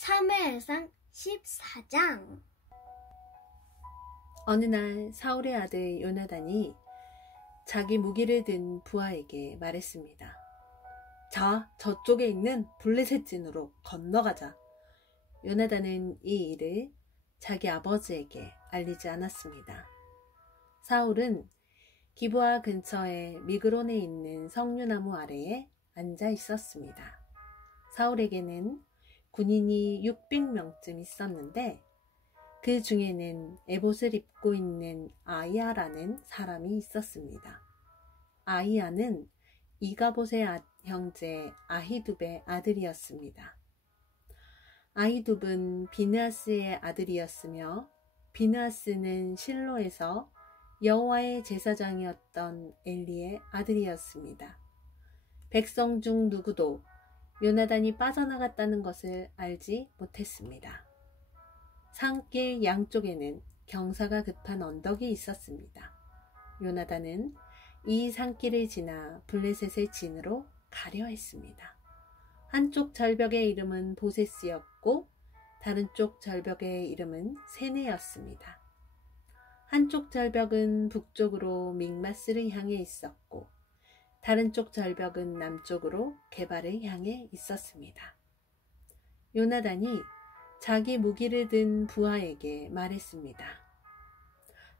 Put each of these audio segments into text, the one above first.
사무엘상 14장. 어느 날 사울의 아들 요나단이 자기 무기를 든 부하에게 말했습니다. 자, 저쪽에 있는 블레셋 진으로 건너가자. 요나단은 이 일을 자기 아버지에게 알리지 않았습니다. 사울은 기브아 근처의 미그론에 있는 석류나무 아래에 앉아 있었습니다. 사울에게는 군인이 600명쯤 있었는데 그 중에는 에봇을 입고 있는 아이야라는 사람이 있었습니다. 아이야는 이가봇의 형제 아히둡의 아들이었습니다. 아히둡은 비느하스의 아들이었으며 비느하스는 실로에서 여호와의 제사장이었던 엘리의 아들이었습니다. 백성 중 누구도 요나단이 빠져나갔다는 것을 알지 못했습니다. 산길 양쪽에는 경사가 급한 언덕이 있었습니다. 요나단은 이 산길을 지나 블레셋의 진으로 가려 했습니다. 한쪽 절벽의 이름은 보세스였고 다른 쪽 절벽의 이름은 세네였습니다. 한쪽 절벽은 북쪽으로 믹마스를 향해 있었고 다른 쪽 절벽은 남쪽으로 게발을 향해 있었습니다. 요나단이 자기 무기를 든 부하에게 말했습니다.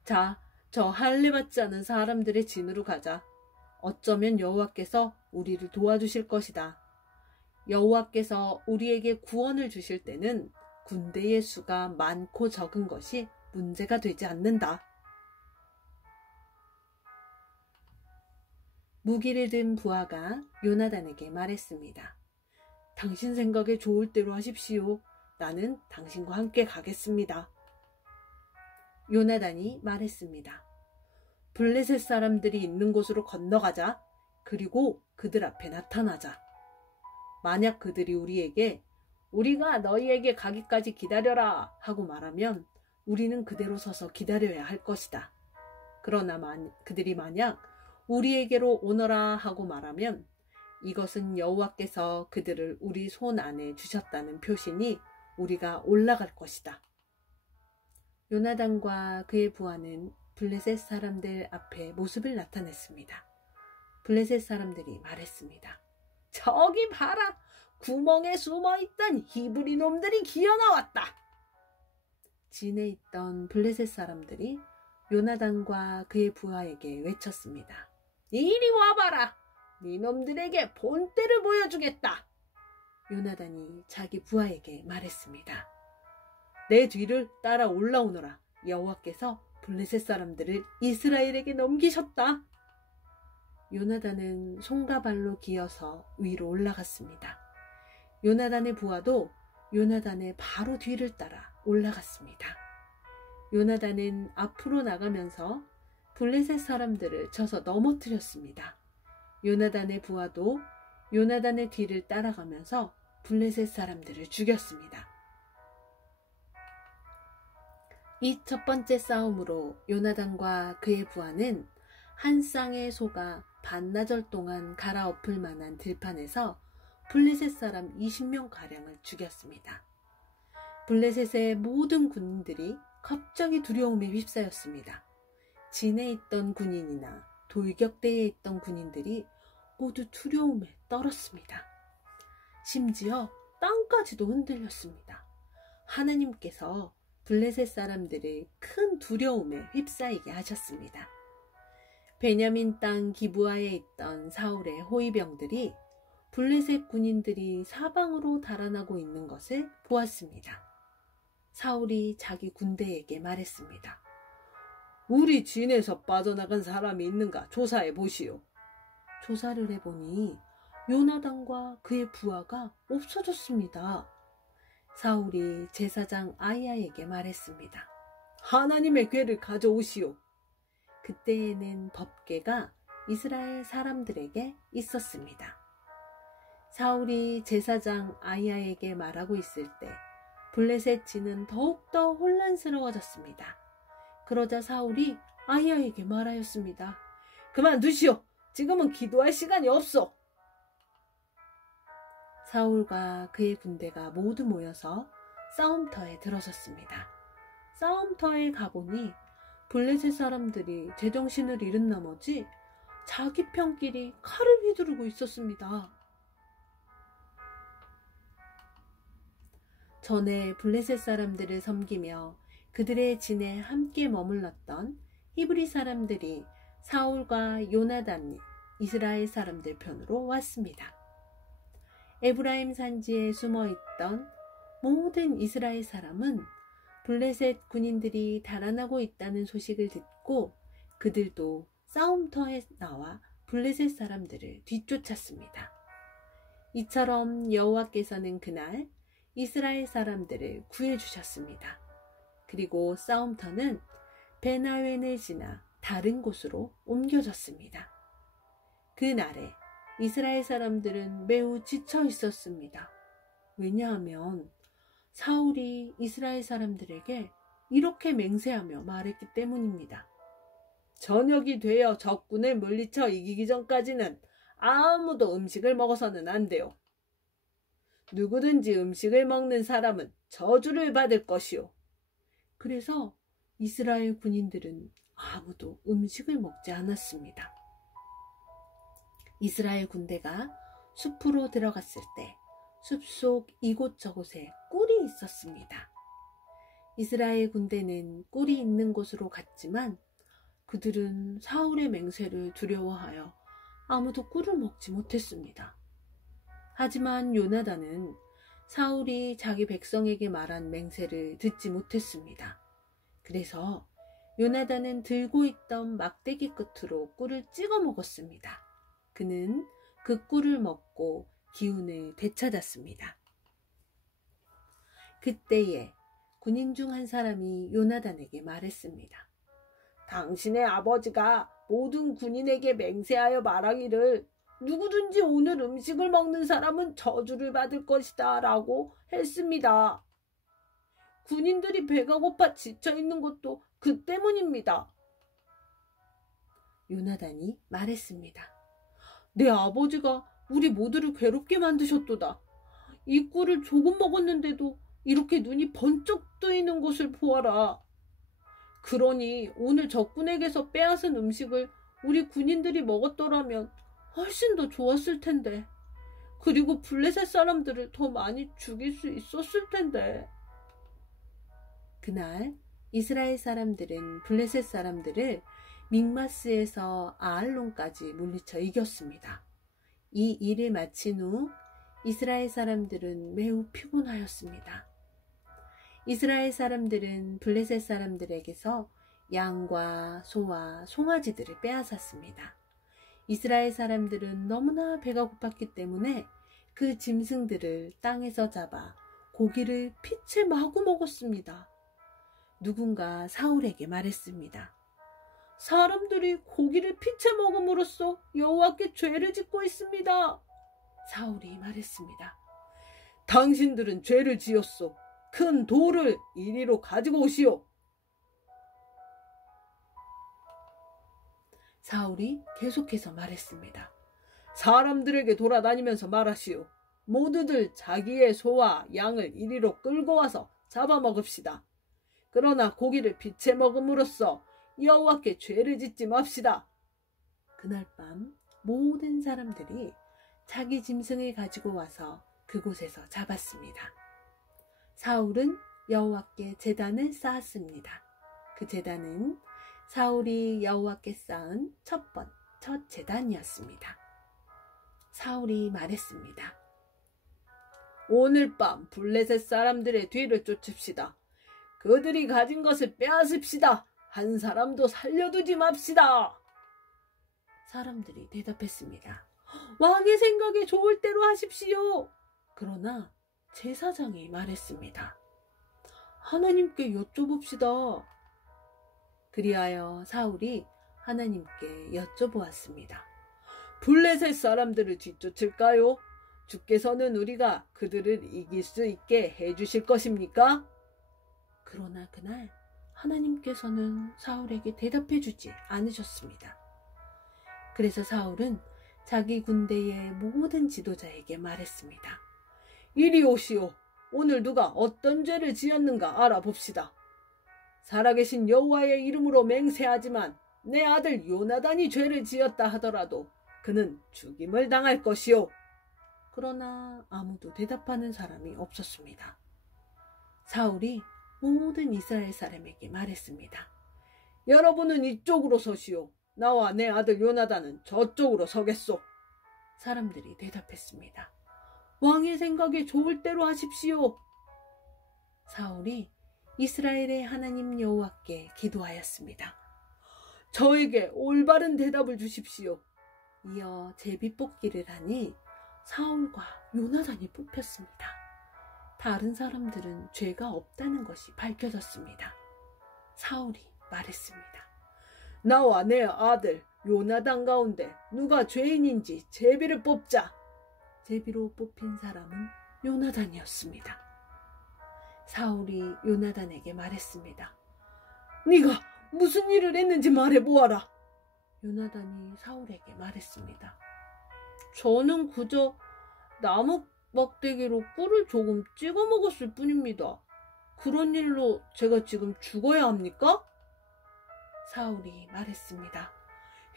자, 저 할례 받지 않은 사람들의 진으로 가자. 어쩌면 여호와께서 우리를 도와주실 것이다. 여호와께서 우리에게 구원을 주실 때는 군대의 수가 많고 적은 것이 문제가 되지 않는다. 무기를 든 부하가 요나단에게 말했습니다. 당신 생각에 좋을 대로 하십시오. 나는 당신과 함께 가겠습니다. 요나단이 말했습니다. 블레셋 사람들이 있는 곳으로 건너가자. 그리고 그들 앞에 나타나자. 만약 그들이 우리에게 우리가 너희에게 가기까지 기다려라 하고 말하면 우리는 그대로 서서 기다려야 할 것이다. 그러나 그들이 만약 우리에게로 오너라 하고 말하면 이것은 여호와께서 그들을 우리 손 안에 주셨다는 표시니 우리가 올라갈 것이다. 요나단과 그의 부하는 블레셋 사람들 앞에 모습을 나타냈습니다. 블레셋 사람들이 말했습니다. 저기 봐라! 구멍에 숨어있던 히브리 놈들이 기어나왔다! 진에 있던 블레셋 사람들이 요나단과 그의 부하에게 외쳤습니다. 이리 와봐라! 네 놈들에게 본때를 보여주겠다! 요나단이 자기 부하에게 말했습니다. 내 뒤를 따라 올라오너라. 여호와께서 블레셋 사람들을 이스라엘에게 넘기셨다. 요나단은 손과 발로 기어서 위로 올라갔습니다. 요나단의 부하도 요나단의 바로 뒤를 따라 올라갔습니다. 요나단은 앞으로 나가면서 블레셋 사람들을 쳐서 넘어뜨렸습니다. 요나단의 부하도 요나단의 뒤를 따라가면서 블레셋 사람들을 죽였습니다. 이 첫 번째 싸움으로 요나단과 그의 부하는 한 쌍의 소가 반나절 동안 갈아엎을 만한 들판에서 블레셋 사람 20명가량을 죽였습니다. 블레셋의 모든 군인들이 갑자기 두려움에 휩싸였습니다. 진에 있던 군인이나 돌격대에 있던 군인들이 모두 두려움에 떨었습니다. 심지어 땅까지도 흔들렸습니다. 하나님께서 블레셋 사람들을 큰 두려움에 휩싸이게 하셨습니다. 베냐민 땅 기브아에 있던 사울의 호위병들이 블레셋 군인들이 사방으로 달아나고 있는 것을 보았습니다. 사울이 자기 군대에게 말했습니다. 우리 진에서 빠져나간 사람이 있는가 조사해 보시오. 조사를 해보니 요나단과 그의 부하가 없어졌습니다. 사울이 제사장 아이야에게 말했습니다. 하나님의 궤를 가져오시오. 그때에는 법궤가 이스라엘 사람들에게 있었습니다. 사울이 제사장 아이야에게 말하고 있을 때 블레셋 진은 더욱더 혼란스러워졌습니다. 그러자 사울이 아이야에게 말하였습니다. 그만두시오. 지금은 기도할 시간이 없소. 사울과 그의 군대가 모두 모여서 싸움터에 들어섰습니다. 싸움터에 가보니 블레셋 사람들이 제정신을 잃은 나머지 자기 편끼리 칼을 휘두르고 있었습니다. 전에 블레셋 사람들을 섬기며 그들의 진에 함께 머물렀던 히브리 사람들이 사울과 요나단이 이스라엘 사람들 편으로 왔습니다. 에브라임 산지에 숨어있던 모든 이스라엘 사람은 블레셋 군인들이 달아나고 있다는 소식을 듣고 그들도 싸움터에 나와 블레셋 사람들을 뒤쫓았습니다. 이처럼 여호와께서는 그날 이스라엘 사람들을 구해주셨습니다. 그리고 싸움터는 베나웬을 지나 다른 곳으로 옮겨졌습니다. 그날에 이스라엘 사람들은 매우 지쳐 있었습니다. 왜냐하면 사울이 이스라엘 사람들에게 이렇게 맹세하며 말했기 때문입니다. 저녁이 되어 적군을 물리쳐 이기기 전까지는 아무도 음식을 먹어서는 안 돼요. 누구든지 음식을 먹는 사람은 저주를 받을 것이요. 그래서 이스라엘 군인들은 아무도 음식을 먹지 않았습니다. 이스라엘 군대가 숲으로 들어갔을 때 숲속 이곳저곳에 꿀이 있었습니다. 이스라엘 군대는 꿀이 있는 곳으로 갔지만 그들은 사울의 맹세를 두려워하여 아무도 꿀을 먹지 못했습니다. 하지만 요나단은 사울이 자기 백성에게 말한 맹세를 듣지 못했습니다. 그래서 요나단은 들고 있던 막대기 끝으로 꿀을 찍어 먹었습니다. 그는 그 꿀을 먹고 기운을 되찾았습니다. 그때에 군인 중 한 사람이 요나단에게 말했습니다. 당신의 아버지가 모든 군인에게 맹세하여 말하기를 누구든지 오늘 음식을 먹는 사람은 저주를 받을 것이다 라고 했습니다. 군인들이 배가 고파 지쳐있는 것도 그 때문입니다. 요나단이 말했습니다. 내 아버지가 우리 모두를 괴롭게 만드셨도다. 이 꿀을 조금 먹었는데도 이렇게 눈이 번쩍 뜨이는 것을 보아라. 그러니 오늘 적군에게서 빼앗은 음식을 우리 군인들이 먹었더라면 훨씬 더 좋았을 텐데. 그리고 블레셋 사람들을 더 많이 죽일 수 있었을 텐데. 그날 이스라엘 사람들은 블레셋 사람들을 믹마스에서 아알론까지 물리쳐 이겼습니다. 이 일을 마친 후 이스라엘 사람들은 매우 피곤하였습니다. 이스라엘 사람들은 블레셋 사람들에게서 양과 소와 송아지들을 빼앗았습니다. 이스라엘 사람들은 너무나 배가 고팠기 때문에 그 짐승들을 땅에서 잡아 고기를 피채 마구 먹었습니다. 누군가 사울에게 말했습니다. 사람들이 고기를 피채 먹음으로써 여호와께 죄를 짓고 있습니다. 사울이 말했습니다. 당신들은 죄를 지었소. 큰 돌을 이리로 가지고 오시오. 사울이 계속해서 말했습니다. 사람들에게 돌아다니면서 말하시오. 모두들 자기의 소와 양을 이리로 끌고 와서 잡아먹읍시다. 그러나 고기를 피채 먹음으로써 여호와께 죄를 짓지 맙시다. 그날 밤 모든 사람들이 자기 짐승을 가지고 와서 그곳에서 잡았습니다. 사울은 여호와께 제단을 쌓았습니다. 그 제단은 사울이 여호와께 쌓은 첫 제단이었습니다. 사울이 말했습니다. 오늘 밤 블레셋 사람들의 뒤를 쫓읍시다. 그들이 가진 것을 빼앗읍시다. 한 사람도 살려두지 맙시다. 사람들이 대답했습니다. 왕의 생각에 좋을 대로 하십시오. 그러나 제사장이 말했습니다. 하나님께 여쭤봅시다. 그리하여 사울이 하나님께 여쭤보았습니다. 블레셋 사람들을 뒤쫓을까요? 주께서는 우리가 그들을 이길 수 있게 해주실 것입니까? 그러나 그날 하나님께서는 사울에게 대답해주지 않으셨습니다. 그래서 사울은 자기 군대의 모든 지도자에게 말했습니다. 이리 오시오. 오늘 누가 어떤 죄를 지었는가 알아봅시다. 살아계신 여호와의 이름으로 맹세하지만 내 아들 요나단이 죄를 지었다 하더라도 그는 죽임을 당할 것이오. 그러나 아무도 대답하는 사람이 없었습니다. 사울이 모든 이스라엘 사람에게 말했습니다. 여러분은 이쪽으로 서시오. 나와 내 아들 요나단은 저쪽으로 서겠소. 사람들이 대답했습니다. 왕의 생각에 좋을 대로 하십시오. 사울이 이스라엘의 하나님 여호와께 기도하였습니다. 저에게 올바른 대답을 주십시오. 이어 제비뽑기를 하니 사울과 요나단이 뽑혔습니다. 다른 사람들은 죄가 없다는 것이 밝혀졌습니다. 사울이 말했습니다. 나와 내 아들 요나단 가운데 누가 죄인인지 제비를 뽑자. 제비로 뽑힌 사람은 요나단이었습니다. 사울이 요나단에게 말했습니다. 네가 무슨 일을 했는지 말해보아라. 요나단이 사울에게 말했습니다. 저는 그저 나무 막대기로 꿀을 조금 찍어 먹었을 뿐입니다. 그런 일로 제가 지금 죽어야 합니까? 사울이 말했습니다.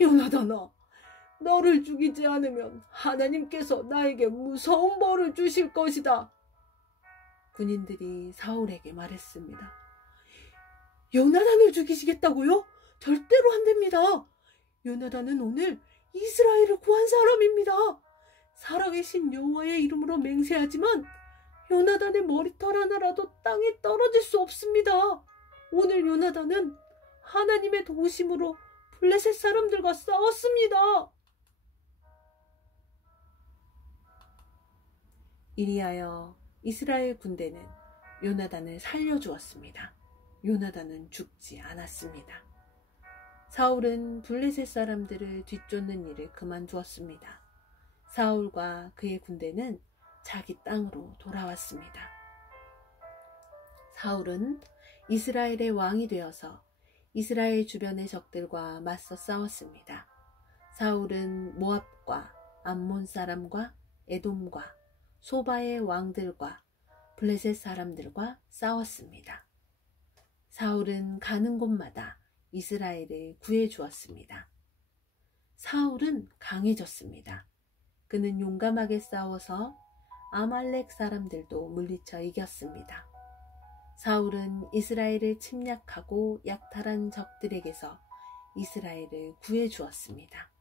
요나단아, 너를 죽이지 않으면 하나님께서 나에게 무서운 벌을 주실 것이다. 군인들이 사울에게 말했습니다. 요나단을 죽이시겠다고요? 절대로 안 됩니다. 요나단은 오늘 이스라엘을 구한 사람입니다. 살아계신 여호와의 이름으로 맹세하지만 요나단의 머리털 하나라도 땅에 떨어질 수 없습니다. 오늘 요나단은 하나님의 도우심으로 블레셋 사람들과 싸웠습니다. 이리하여 이스라엘 군대는 요나단을 살려주었습니다. 요나단은 죽지 않았습니다. 사울은 블레셋 사람들을 뒤쫓는 일을 그만두었습니다. 사울과 그의 군대는 자기 땅으로 돌아왔습니다. 사울은 이스라엘의 왕이 되어서 이스라엘 주변의 적들과 맞서 싸웠습니다. 사울은 모압과 암몬 사람과 에돔과 소바의 왕들과 블레셋 사람들과 싸웠습니다. 사울은 가는 곳마다 이스라엘을 구해 주었습니다. 사울은 강해졌습니다. 그는 용감하게 싸워서 아말렉 사람들도 물리쳐 이겼습니다. 사울은 이스라엘을 침략하고 약탈한 적들에게서 이스라엘을 구해 주었습니다.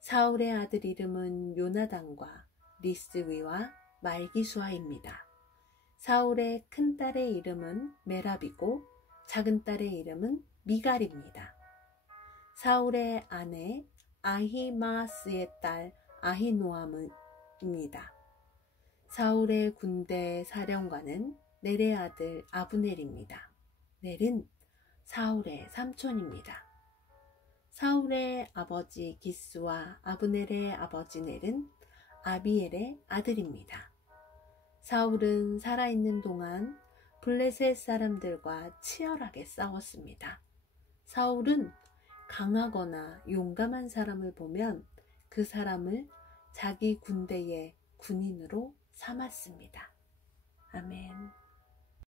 사울의 아들 이름은 요나단과 리스위와 말기수아입니다. 사울의 큰 딸의 이름은 메랍이고 작은 딸의 이름은 미갈입니다. 사울의 아내 아히마스의 딸 아히노아므입니다. 사울의 군대 사령관은 넬의 아들 아브넬입니다. 넬은 사울의 삼촌입니다. 사울의 아버지 기스와 아브넬의 아버지 넬은 아비엘의 아들입니다. 사울은 살아있는 동안 블레셋 사람들과 치열하게 싸웠습니다. 사울은 강하거나 용감한 사람을 보면 그 사람을 자기 군대의 군인으로 삼았습니다. 아멘.